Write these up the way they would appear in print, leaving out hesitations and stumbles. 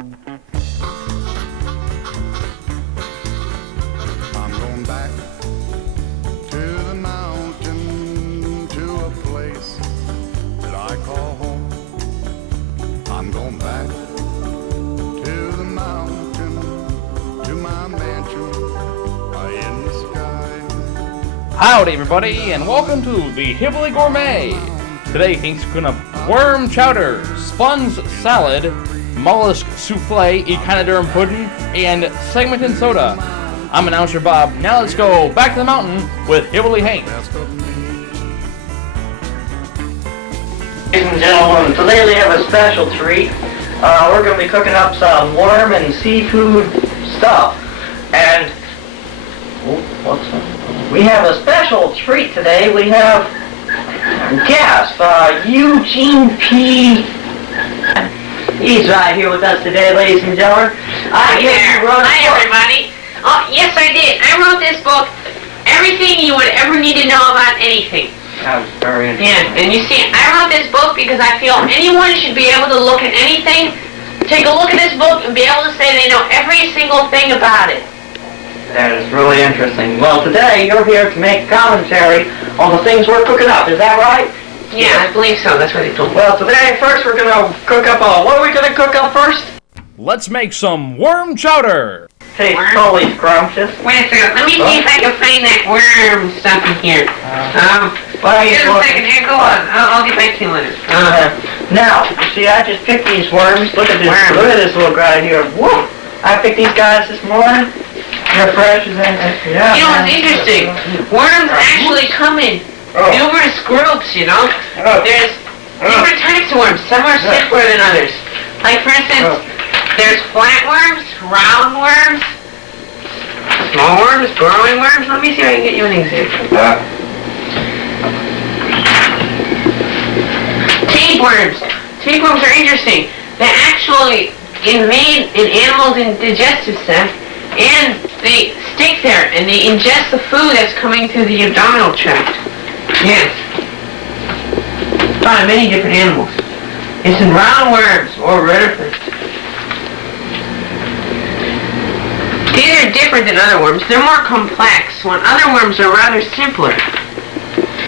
I'm going back to the mountain, to a place that I call home. I'm going back to the mountain, to my mansion in the sky. Howdy everybody, and welcome to the Hillbilly Gourmet. Today Hank's cooking up worm chowder, sponge salad, mollusk souffle, echinoderm pudding, and segmented soda. I'm announcer Bob. Now let's go back to the mountain with Hillbilly Hank. Ladies and gentlemen, today we have a special treat. We're going to be cooking up some worm and seafood stuff. And we have a special treat today. We have guest Eugene P. He's right here with us today, ladies and gentlemen. Hi everybody. Oh, yes I did. I wrote this book, everything you would ever need to know about anything. That was very interesting. Yeah, and you see, I wrote this book because I feel anyone should be able to look at anything, take a look at this book, and be able to say they know every single thing about it. That is really interesting. Well, today you're here to make commentary on the things we're cooking up. Is that right? Yeah, I believe so. That's what they told me. Well, today first we're going to cook up what are we going to cook up first? Let's make some worm chowder. Tastes totally scrumptious. Wait a second. Let me see if I can find that worm stuff in here. Just a second. Here, go on. I'll get back to you later. Now, you see, I just picked these worms. Look at this. Look at this little guy here. Whoa! I picked these guys this morning. They're fresh as anything. Yeah. You know, it's interesting. Worms actually come in numerous groups, you know. There's different types of worms. Some are simpler than others. Like, for instance, there's flatworms, round worms, small worms, growing worms. Let me see if I can get you an example. Tapeworms. Tapeworms are interesting. They actually invade an animal's digestive system, and they stick there, and they ingest the food that's coming through the abdominal tract. Yes. Found in many different animals. It's in roundworms or rotifers. These are different than other worms. They're more complex, when other worms are rather simpler.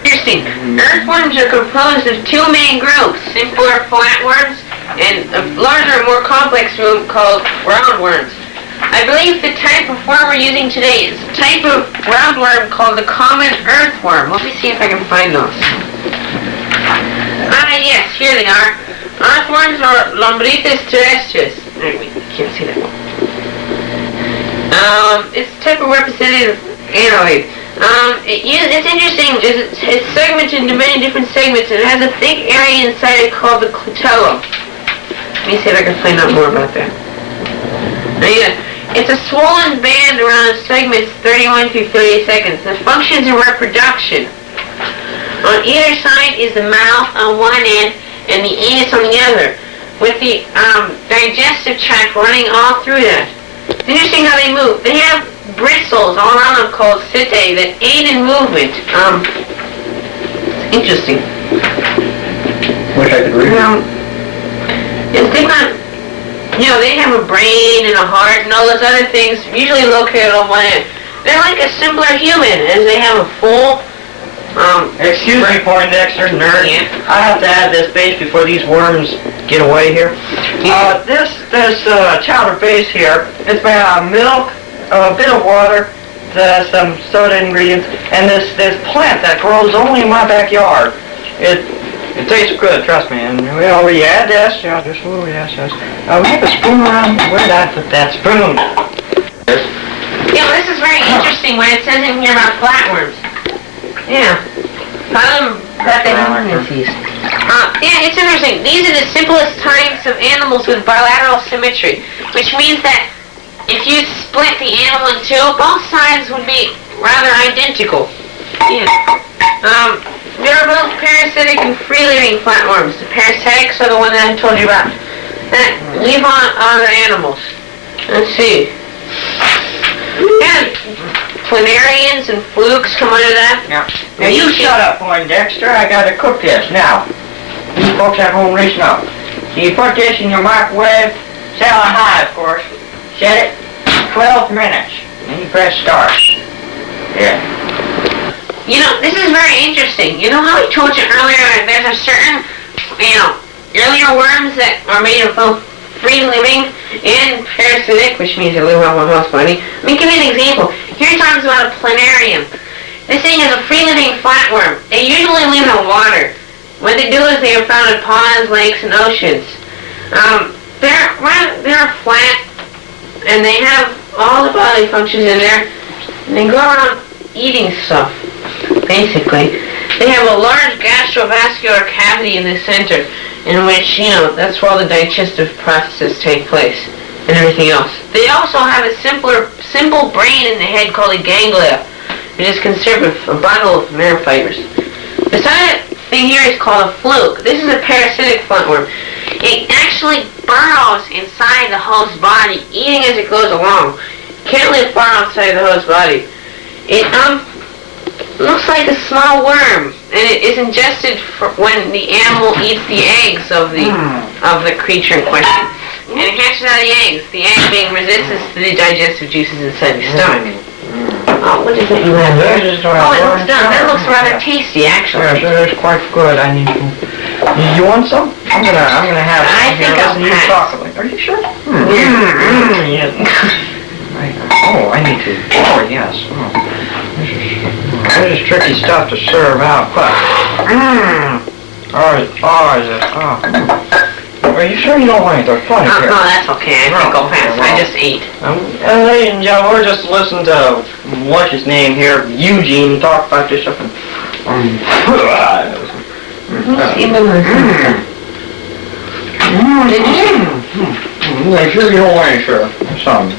Interesting. Earthworms are composed of two main groups, simpler flatworms and a larger, more complex group called roundworms. I believe the type of worm we're using today is a type of roundworm called the common earthworm. Let me see if I can find those. Yes, here they are. Earthworms or lombrices terrestres. Anyway, can't see that one. It's a type of representative anoid. It's interesting. It's segmented into many different segments, and it has a thick area inside it called the clitellum. Let me see if I can find out more about that. Yeah. It's a swollen band around the segments 31 through 38 seconds. The functions of reproduction. On either side is the mouth on one end and the anus on the other, with the digestive tract running all through that. It's interesting how they move. They have bristles all around them called setae that aid in movement. Interesting. Wish I could read it. Think on, they have a brain and a heart and all those other things usually located on one end. They're like a simpler human, as they have a full, Excuse me, Poindexter, nerd. Yeah. I have to add this base before these worms get away here. This chowder base here, it's made out of milk, a bit of water, some soda ingredients, and this plant that grows only in my backyard. It tastes good, trust me. And we add this, just a little, yes. We have a spoon around. Where did I put that spoon? This is very interesting when it says in here about flatworms. Yeah. It's interesting. These are the simplest types of animals with bilateral symmetry, which means that if you split the animal in two, both sides would be rather identical. Yeah. They're both parasitic and free-living flatworms. The parasitics are the one that I told you about, that live on other animals. Let's see. Yeah. Planarians and flukes come under that. Now you shut up, Poindexter. I gotta cook this. Now, you folks at home, listen up. You put this in your microwave Set on high, of course. Set it 12 minutes. And you press start. Yeah. You know, this is very interesting. You know how I told you earlier there's a certain, earlier worms that are made of both free-living and parasitic, which means they live on one host body. Let me give you an example. Here he talks about a planarium. This thing is a free-living flatworm. They usually live in water. What they do is they are found in ponds, lakes, and oceans. They're flat, and they have all the bodily functions in there, and they go around eating stuff, basically. They have a large gastrovascular cavity in the center, in which, that's where all the digestive processes take place, and everything else. They also have a simple brain in the head called a ganglia, which is consisted of a bundle of nerve fibers. The second thing here is called a fluke. This is a parasitic flatworm. It actually burrows inside the host's body, eating as it goes along. Can't live far outside the host's body. It looks like a small worm, and it is ingested when the animal eats the eggs of the creature in question. And it hatches out the eggs, the egg being resistance to the digestive juices inside the stomach. Oh, what is it you have there? Oh, it looks done. That looks rather tasty, actually. Yes, it's quite good. I need to. You want some? I'm gonna have some. I think I'll pass. Chocolate. Are you sure? Yes. I need to. Oh, yes. This is tricky stuff to serve out, but. Are you sure you don't want it? They're funny here. No, that's okay. I think I'll pass. I just ate. Ladies and gentlemen, we're just listening to what's his name here, Eugene, talk about this stuff. I'm sure you don't want it, sure. Some.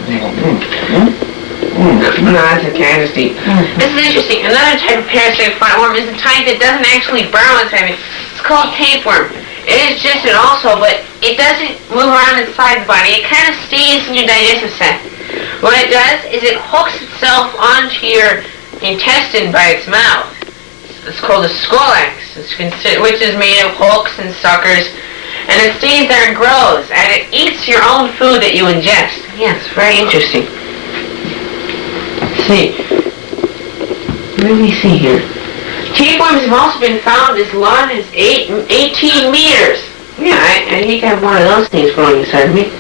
No, that's okay. I just eat. This is interesting. Another type of parasitic flatworm is a type that doesn't actually burrow inside it. It's called tapeworm. It is digested also, but it doesn't move around inside the body. It kind of stays in your digestive sac. What it does is it hooks itself onto your intestine by its mouth. It's called a scolex, which is made of hooks and suckers, and it stays there and grows, and it eats your own food that you ingest. Yeah, it's very interesting. Let's see. Let me see here. Tapeworms have also been found as long as 18 meters. Yeah, I hate to have one of those things growing inside of me.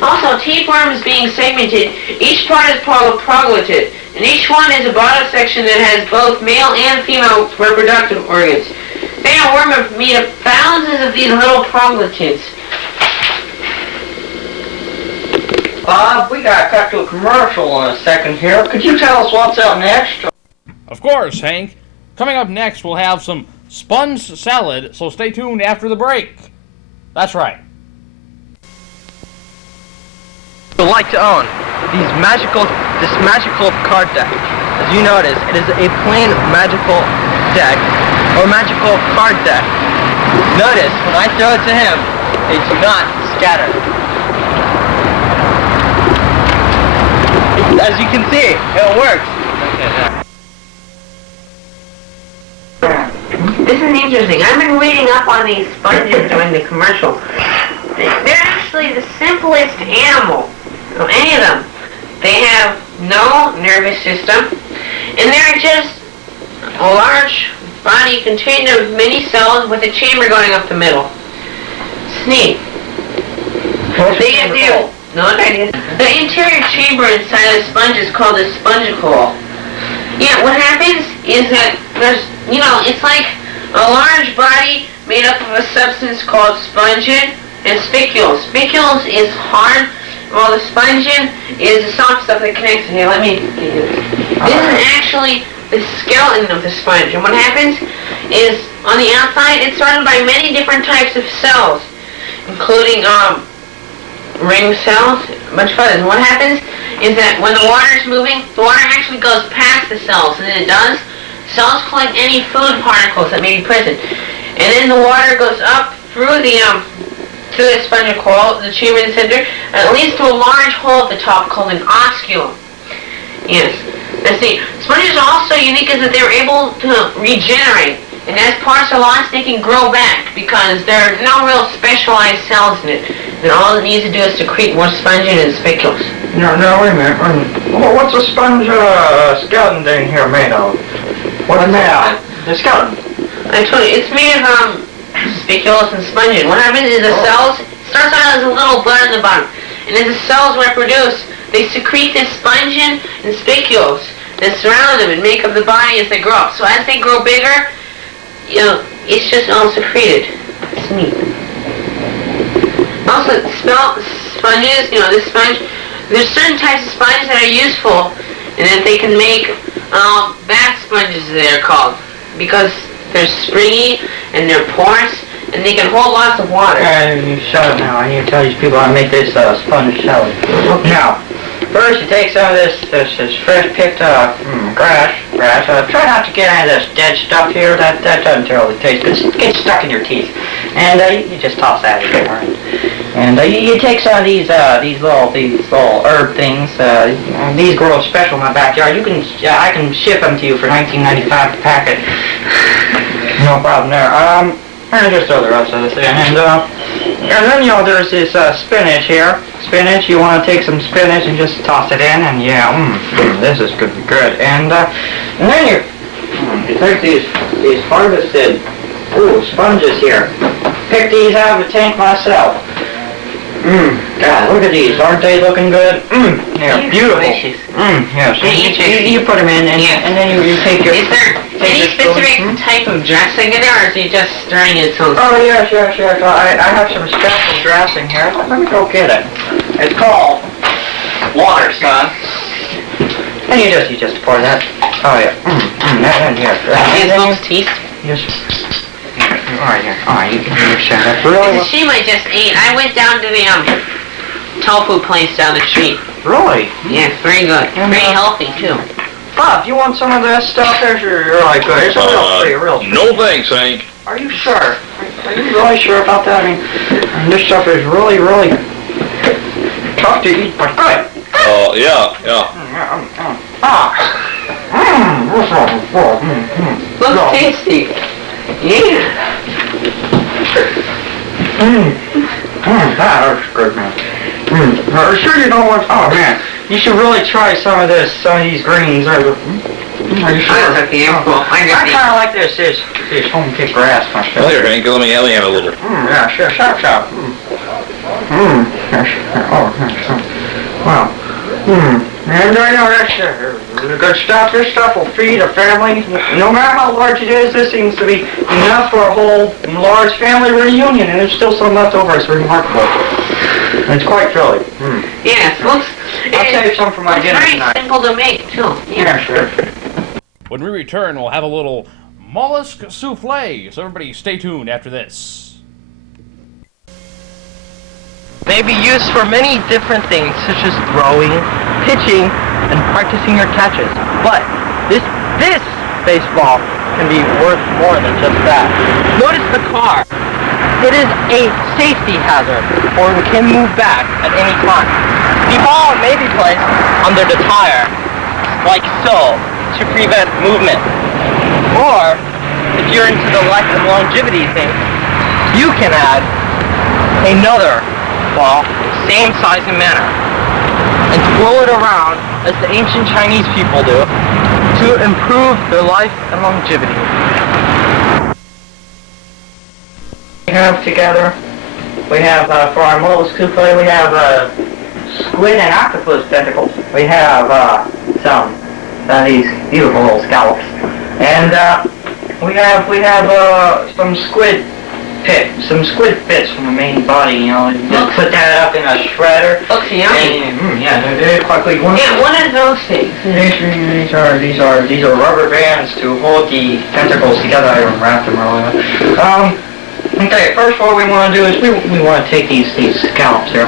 Also, tapeworms being segmented, each part is called a proglotid, and each one is a bottom section that has both male and female reproductive organs. They are worms made of thousands of these little proglotids. Bob, we got cut to a commercial in a second here. Could you tell us what's out next? Of course, Hank. Coming up next, we'll have some sponge salad, so stay tuned after the break. That's right. Would like to own this magical card deck. As you notice, it is a plain magical deck, or magical card deck. Notice, when I throw it to him, they do not scatter. As you can see, it works. This is interesting. I've been reading up on these sponges during the commercial. They're actually the simplest animal of any of them. They have no nervous system, and they're just a large body contained of many cells with a chamber going up the middle. It's neat. No idea. The interior chamber inside the sponge is called a spongicle. Yeah, what happens is that there's, it's like a large body made up of a substance called spongin and spicules. Spicules is hard, while the spongin is the soft stuff that connects. Here, let me get you this. This is actually the skeleton of the sponge, and what happens is on the outside it's surrounded by many different types of cells, including ring cells, a bunch of others. And what happens is that when the water is moving, the water actually goes past the cells, and then it does. Cells collect any food particles that may be present, and then the water goes up through the spongicle, the chamber in the center, and it leads to a large hole at the top called an osculum. Yes. Now see, sponges are also unique in that they're able to regenerate. And as parts are lost, they can grow back because there are no real specialized cells in it. And all it needs to do is secrete more spongin and spicules. No, wait a minute. What's a sponge skeleton thing here made of? What's it made of? The skeleton. I told you, it's made of spicules and spongin. What happens is the cells starts out as a little bud on the bottom, and as the cells reproduce, they secrete this spongin and spicules that surround them and make up the body as they grow up. So as they grow bigger, you know, it's just all secreted. It's neat. Also, sponges, you know, this sponge, there's certain types of sponges that are useful, and that they can make bath sponges, they're called, because they're springy and they're porous, and they can hold lots of water. You shut up now. I need to tell these people how to make this sponge salad. Now, first you take some of this fresh picked grass. Try not to get any of this dead stuff here. That doesn't really taste good. It gets stuck in your teeth. And you just toss that in there. And you take some of these little herb things. These grow special in my backyard. I can ship them to you for $19.95 a packet. No problem there. And just throw the rest of this in. And then, you know, there's this spinach here. Spinach, you want to take some spinach and just toss it in, and yeah, this is good. And then you take these harvested sponges here. Pick these out of the tank myself. God, look at these. Aren't they looking good? They're beautiful. Delicious. Yes. You put them in, and then you take your... Is there any specific type of dressing in there, or is he just stirring it so... Oh, yes. I have some special dressing here. Let me go get it. It's called water, son. And you just pour that. Oh, yeah. That in here. His folks' teeth? Yes. Alright, here. Alright, you can share that. Really? It's a shame I just ate. I went down to the tofu place down the street. Really? Yeah, it's very good. Very healthy, too. Bob, you want some of this stuff? There's really good. It's a real treat. No thanks, Hank. Are you sure? Are you really sure about that? I mean, this stuff is really tough to eat, but good. Yeah. Looks tasty. Yeah. That is good, man. Are you sure you don't want... Oh, man. You should really try some of these greens. Are you sure? That's okay, I'm cool. I kind of like this home-picked grass myself. Well, here, Hank, let me have a little. Yeah, sure. Shop. Wow. And I know that's good stuff. This stuff will feed a family. No matter how large it is, this seems to be enough for a whole large family reunion, and there's still some left over. It's remarkable. It's quite filling. Yes, I'll save some for my dinner tonight. It's very simple to make, too. Yeah, sure. When we return, we'll have a little mollusk souffle, so everybody stay tuned after this. May be used for many different things, such as throwing, pitching, and practicing your catches. But this baseball can be worth more than just that. Notice the car. It is a safety hazard, or it can move back at any time. The ball may be placed under the tire, like so, to prevent movement. Or, if you're into the life and longevity thing, you can add another ball, same size and manner, and twirl it around as the ancient Chinese people do to improve their life and longevity. We have together, for our mollusk souffle, we have squid and octopus tentacles. We have some of these beautiful little scallops, and we have some squid bits from the main body. You know, you just put that up in a shredder. Looks yummy. Yeah, they're quite quick. Yeah, what are those things? These are rubber bands to hold the tentacles together. I don't wrap them really well. Okay, first what we want to do is we want to take these scallops here.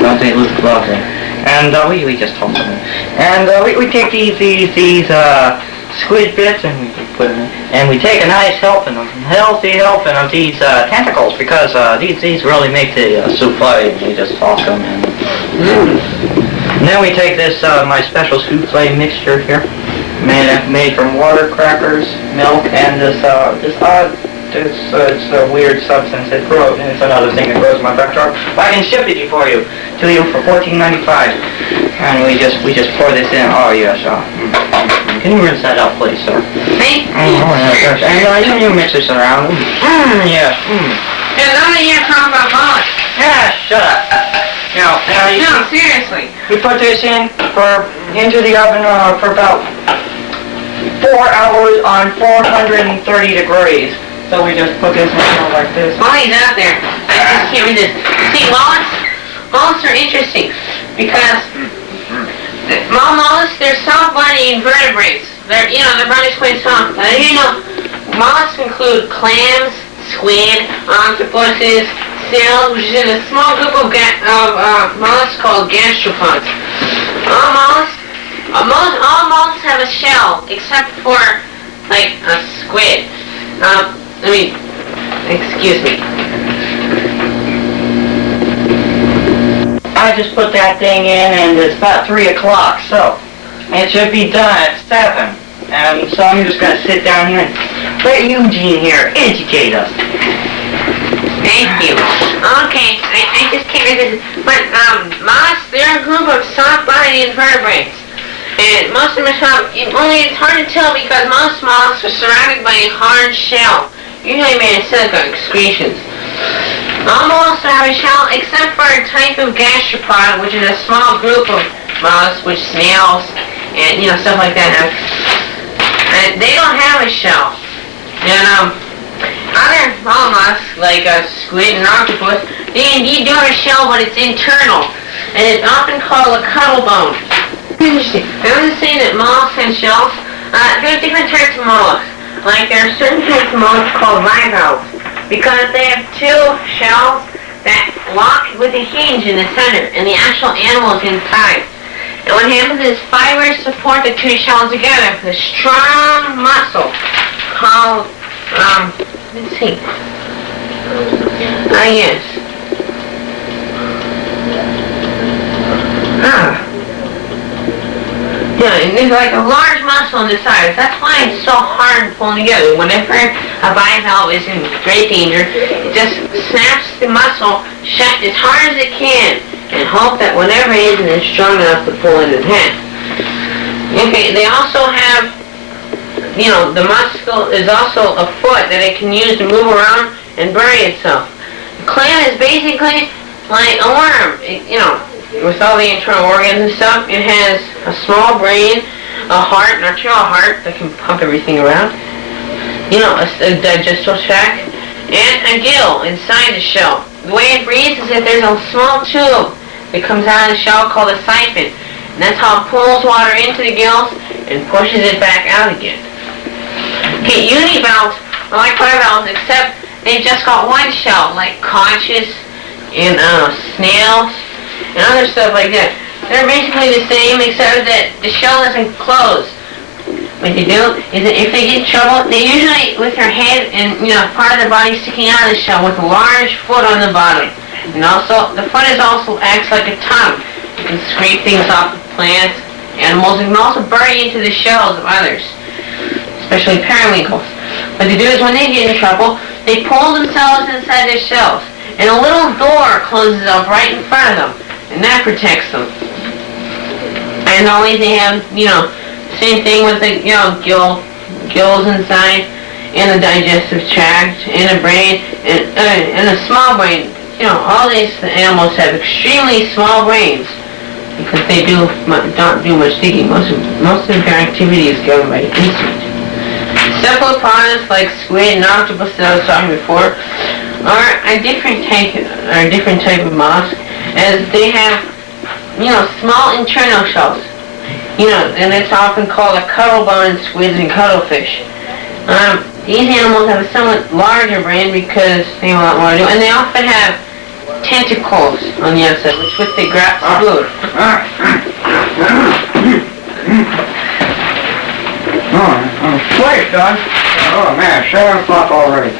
Don't they look lovely? And we just toss them in. And we take these squid bits and we put them in. And we take a nice healthy helping of these tentacles, because these really make the souffle. We just toss them in. And then we take this my special souffle mixture here. made from water, crackers, milk, and this it's a weird substance that grows, and it's another thing that grows in my backyard. I can ship it for you for $14.95. And we just pour this in. Oh yes, can you rinse that out, please, sir? Thank you. Yes. And you mix this around. Yes. And none of you talk about mollusks. Yeah, shut up. Now, you No, see, seriously. we put this into the oven for about 4 hours on 430 degrees. So we just put this in like this. While he's out there, I just can't read this. See, mollusks are interesting because mollusks, they're soft-bodied invertebrates. Their body's quite soft. Mollusks include clams, squid, octopuses, snails, which is in a small group of mollusks called gastropods. All mollusks have a shell, except for, like, a squid. Excuse me. I just put that thing in, and it's about 3 o'clock, so it should be done at 7. And so I'm just going to sit down here and let Eugene here educate us. Thank you. Okay, I just can't read this. But, mollusks, they're a group of soft-bodied invertebrates. And most of them are soft, only it's hard to tell because most mollusks are surrounded by a hard shell, usually made of silica excretions. All mollusks have a shell except for a type of gastropod, which is a small group of mollusks, which snails and, stuff like that have. And they don't have a shell. And, other mollusks, like squid and octopus, they indeed do have a shell, but it's internal, and it's often called a cuttle bone. Interesting. I was saying that mollusks have shells. There are different types of mollusks. Like there are certain types of mollusks called bivalves, because they have 2 shells that lock with a hinge in the center, and the actual animal is inside. And what happens is fibers support the 2 shells together with a strong muscle called, let's see. Yes. Yeah, and there's like a large muscle on the sides. That's why it's so hard pulling together. Whenever a bivalve is in great danger, it just snaps the muscle shut as hard as it can and hope that whatever it is strong enough to pull it in half. Okay, they also have, the muscle is also a foot that it can use to move around and bury itself. The clam is basically like a worm, with all the internal organs and stuff. It has a small brain, a heart, an arterial heart that can pump everything around, a digestive tract, and a gill inside the shell. The way it breathes is that there's a small tube that comes out of the shell called a siphon, and that's how it pulls water into the gills and pushes it back out again. Okay, univalves are like bivalves, except they've just got one shell, like conches and snails and other stuff like that. They're basically the same, except that the shell doesn't close. What they do is that if they get in trouble, they usually, with their head and, part of their body sticking out of the shell with a large foot on the bottom. And also, the foot acts like a tongue. It can scrape things off of plants, animals, and can also bury into the shells of others, especially periwinkles. What they do is when they get in trouble, they pull themselves inside their shells, and a little door closes up right in front of them, and that protects them. And always they have, same thing with the, gills inside, and the digestive tract, and the brain, and the small brain. All these animals have extremely small brains, because they don't do much thinking. Most of their activity is governed by instinct. Cephalopods, like squid and octopus that I was talking before, are a different type of mollusk, as they have, small internal shells. And it's often called a cuttle bone in squids and cuttlefish. These animals have a somewhat larger brain because they have a lot more to do, and they often have tentacles on the outside, which they grab food. Wait, Don. Oh, man, 7 o'clock already.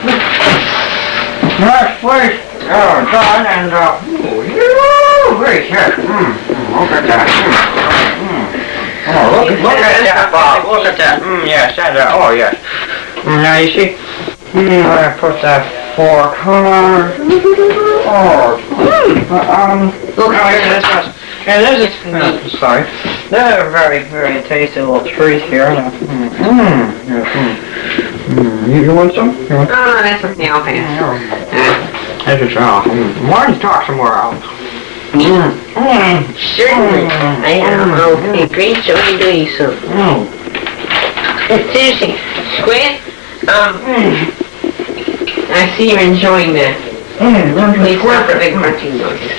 Nice place. Oh, Don, and, very good. Look at that. Oh, look at that, Bob. Look at that. Yes, that. Oh, yes. Now you see. I put that fork. Look how here this is. And this is. Sorry. They're very, very tasty little treats here. You want some? Oh, that's okay, I'll pay. This is why don't you talk somewhere else? Certainly. I am okay. Great joy doing so. It's interesting. Squid, I see you're enjoying that. Please stop the big crunching noises.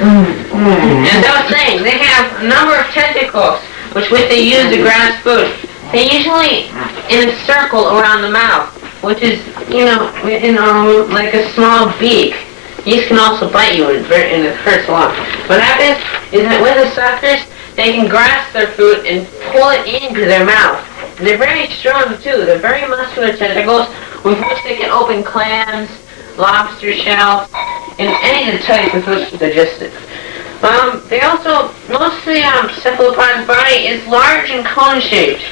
And I was saying, they have a number of tentacles which they use to grasp food. They usually in a circle around the mouth, which is, like a small beak. These can also bite you, and it hurts a lot. What happens is that with the suckers, they can grasp their food and pull it into their mouth. And they're very strong too. They're very muscular tentacles with which they can open clams, lobster shells, and any of the types of food to digest it. They also, most of the cephalopod's body is large and cone-shaped.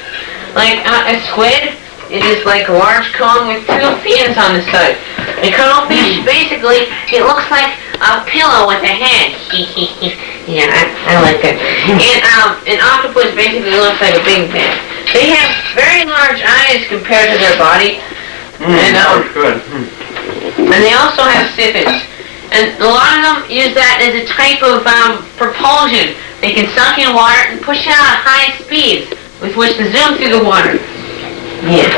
Like a squid, it is like a large cone with two fins on the side. A cuttlefish, basically, it looks like a pillow with a head. Yeah, I like it. And an octopus basically looks like a big man. They have very large eyes compared to their body. Good. And they also have siphons. And a lot of them use that as a type of propulsion. They can suck in water and push it out at high speeds with which to zoom through the water. Yes.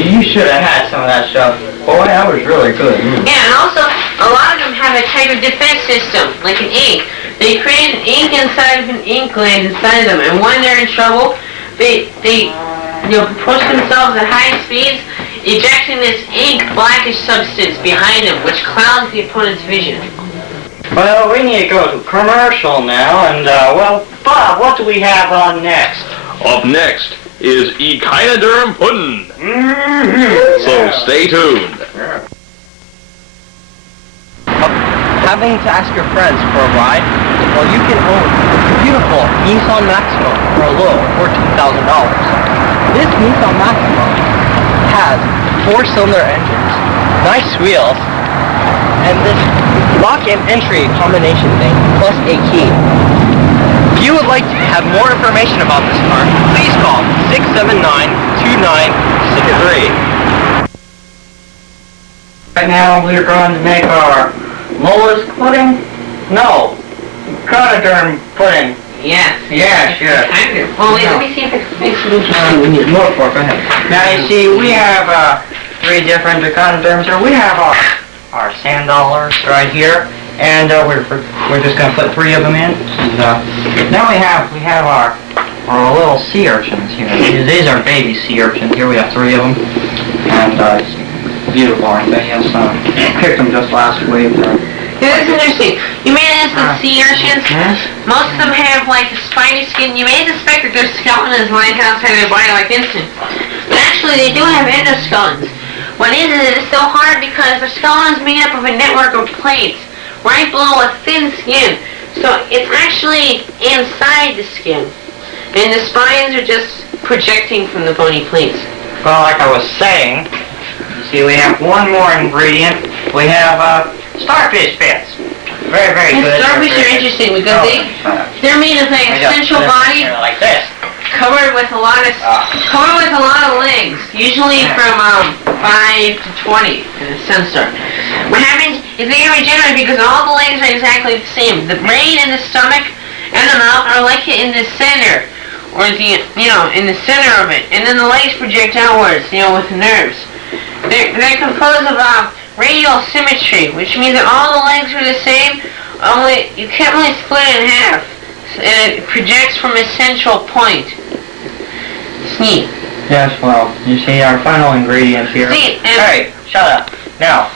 You should have had some of that stuff. Boy, that was really good. Yeah, and also, a lot of them have a type of defense system, like an ink. They create an ink inside of an ink gland inside of them, and when they're in trouble, they push themselves at high speeds, ejecting this ink blackish substance behind them, which clouds the opponent's vision. Well, we need to go to commercial now, and, Bob, what do we have on next? Up next is echinoderm pudding. So stay tuned. Having to ask your friends for a ride? Well, you can own the beautiful Nissan Maxima for a low $14,000. This Nissan Maxima has 4-cylinder engines, nice wheels, and this lock and entry combination thing, plus a key. If you would like to have more information about this car, please call 679-2963. Right now we're going to make our mollusk pudding? No, echinoderm pudding. Yes. Yes. Well, wait, let me see if I can make some. We need more for it. Go ahead. Now you see, we have 3 different echinoderms here. We have our sand dollars right here, and we're just going to put 3 of them in. And, now we have our little sea urchins here. These are baby sea urchins. Here we have 3 of them, and it's beautiful, aren't they? Yes, picked them just last week. Yeah, that's interesting. You may ask the sea urchins. Yes? Most of them have like a spiny skin. You may suspect that their skeleton is lying outside their body like instant. But actually they do have endoskeletons. What is it? It's so hard because their skeleton is made up of a network of plates right below a thin skin. So it's actually inside the skin. And the spines are just projecting from the bony plates. Well, like I was saying, you see we have one more ingredient. We have starfish bits. Very, very good. Starfish are interesting because they're made of like a central body like this. covered with a lot of legs, usually from 5 to 20 in a sensor. What happens is they regenerate because all the legs are exactly the same. The brain and the stomach and the mouth are like in the center, or in the center of it, and then the legs project outwards, with the nerves. They're composed of radial symmetry, which means that all the legs are the same, only you can't really split it in half. And it projects from a central point. It's neat. Yes, well, you see our final ingredient here. See, Hey, shut up. Now,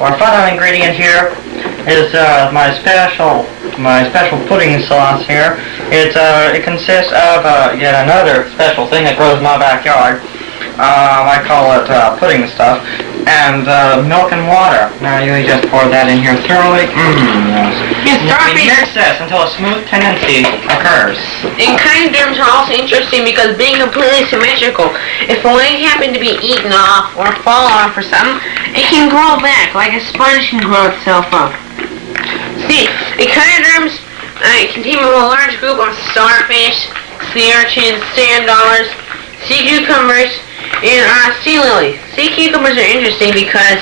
our final ingredient here is my special pudding sauce here. It consists of yet another special thing that grows in my backyard. I call it pudding stuff, and milk and water. Now you just pour that in here thoroughly. Yes. Starfish. Mix this until a smooth tendency occurs. Echinoderms are also interesting because being completely symmetrical, if a leg happened to be eaten off or fall off or something, it can grow back like a sponge can grow itself up. See, echinoderms contain a large group of starfish, sea urchins, sand dollars, sea cucumbers, and sea lilies. Sea cucumbers are interesting because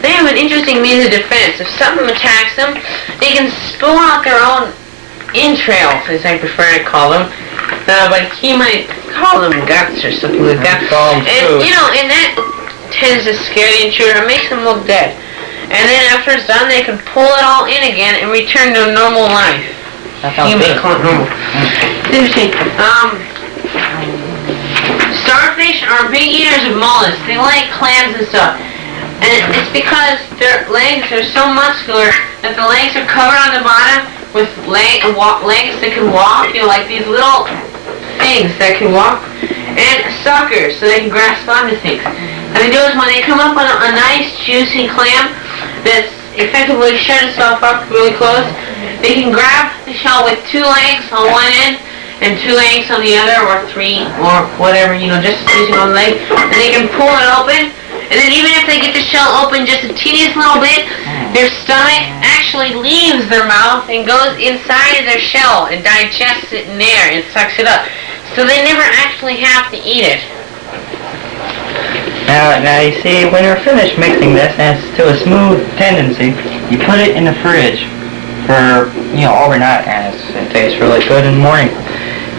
they have an interesting means of defense. If something attacks them, they can spill out their own entrails, as I prefer to call them. But he might call them guts or something like that. And, you know, and that tends to scare the intruder and makes them look dead. And then after it's done, they can pull it all in again and return to a normal life. That sounds You may good. call it normal. Interesting. Starfish are big eaters of mollusks. They like clams and stuff. And it's because their legs are so muscular that the legs are covered on the bottom with legs that can walk, you know, like these little things that can walk, and suckers so they can grasp onto things. And they do is when they come up on a nice juicy clam that's effectively shut itself up really close, they can grab the shell with 2 legs on one end and 2 legs on the other, or 3, or whatever, you know, just using one leg, and they can pull it open. And then even if they get the shell open just a teeniest little bit, their stomach actually leaves their mouth and goes inside of their shell and digests it in there and sucks it up. So they never actually have to eat it. Now you see, when you're finished mixing this and it's to a smooth tendency, you put it in the fridge for, you know, overnight, and it tastes really good in the morning.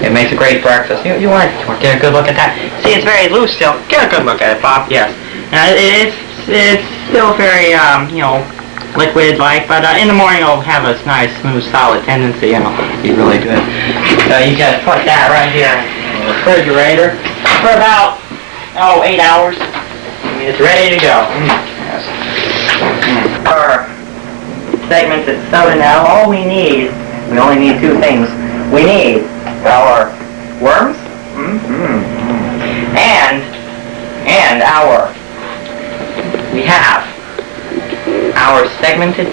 It makes a great breakfast. You want to get a good look at that? See, it's very loose still. Get a good look at it, Bob. Yes. It's still very, you know, liquid-like, but in the morning it'll have a nice, smooth, solid tendency, and it'll be really good. So you gotta put that right here in the refrigerator for about, 8 hours. It's ready to go. Yes. Our segmented soda now, all we only need 2 things. We need our worms, and we have our segmented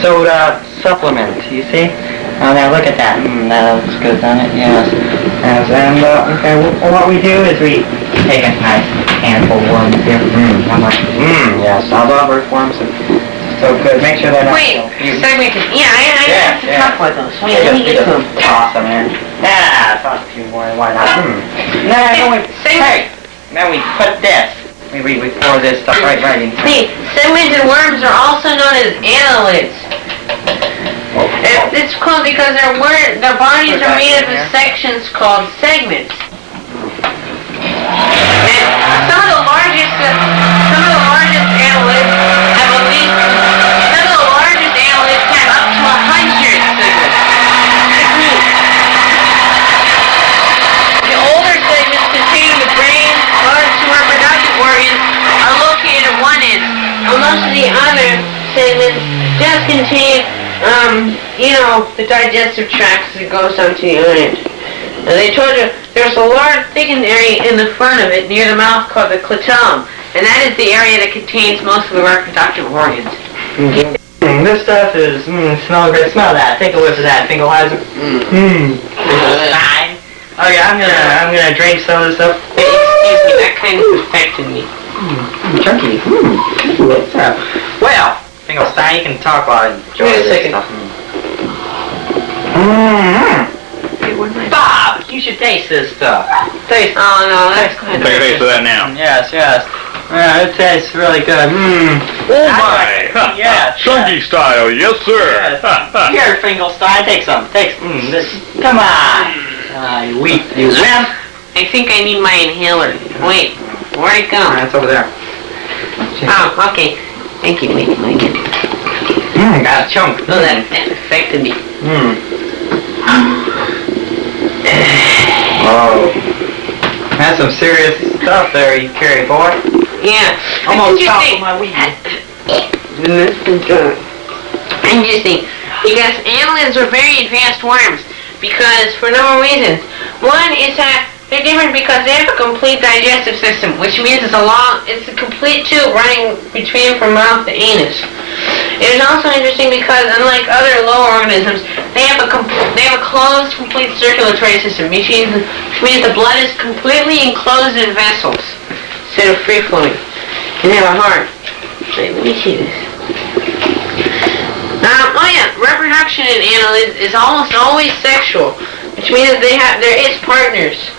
soda supplement, you see? Now look at that. That looks good, doesn't it? Yes. And okay, what we do is we take a nice handful of worms here. Yes, I love earthworms. So good. Make sure they're not... Wait, segmented. Yeah, I have to talk about those. Wait, let me get some. Toss them in. Toss a few more. Why not? Then we put this. We pour this stuff right in. See, segmented worms are also known as annelids. It's called because their bodies are made up of sections called segments. And some of the largest annelids have at least, some of the largest annelids have up to 100 segments. The older segments containing the brain, large to reproductive organs are located at one end, while most of the other segments just contain, you know, the digestive tract that goes down to the other end. And they told you there's a large thickened area in the front of it near the mouth called the clitoris, and that is the area that contains most of the reproductive organs. This stuff is, smells great. Smell that. Take a whiff of that, Finkelheiser. Okay, I'm gonna drink some of this stuff. Excuse me, that kind of affected me. Chunky. What's up? Well, Finkelstein, you can talk while I enjoy Wait a this second. stuff. Bob, you should taste this stuff. Taste. Oh no, that's kind of... Take a taste of that now. Yes. Yeah, it tastes really good. Oh my! Yeah. Chunky style, yes sir. Yes. Here, Finkelstein, take some. This. Come on. You wimp. I think I need my inhaler. Wait, where'd it go? It's over there. Oh, okay. Thank you, wait, Mike. Got a chunk. Oh, that affected me. Oh. That's some serious stuff there you carry, boy. Yeah. Almost top of my weed. Interesting. Because annelids are very advanced worms. Because for a number of reasons. One is that They're different because they have a complete digestive system, which means it's a complete tube running between from mouth to anus. It is also interesting because, unlike other lower organisms, they have a closed, complete circulatory system, which means the blood is completely enclosed in vessels instead of free flowing. And they have a heart. Wait, let me see this. Reproduction in animals is almost always sexual, which means that they're its partners.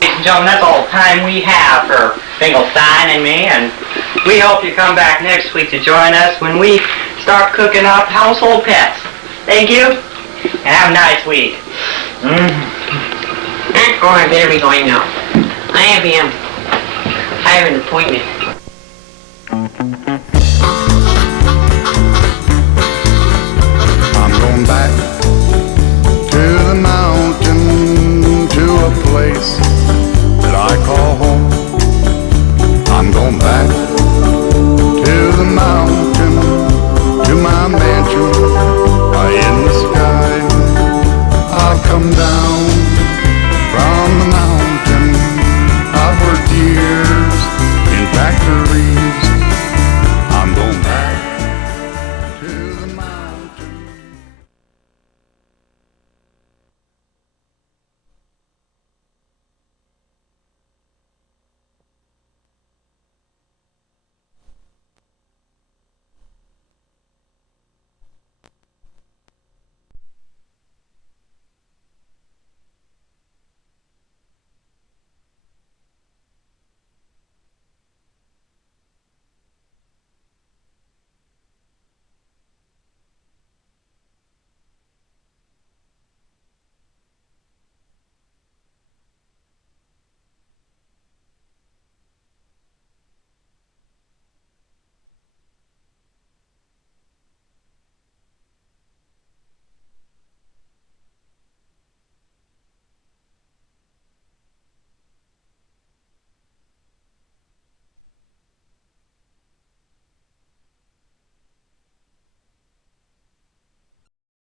Ladies and gentlemen, that's all the time we have for Finkelstein and me, and we hope you come back next week to join us when we start cooking up household pets. Thank you, and have a nice week. Oh, I better be going now. I have an appointment.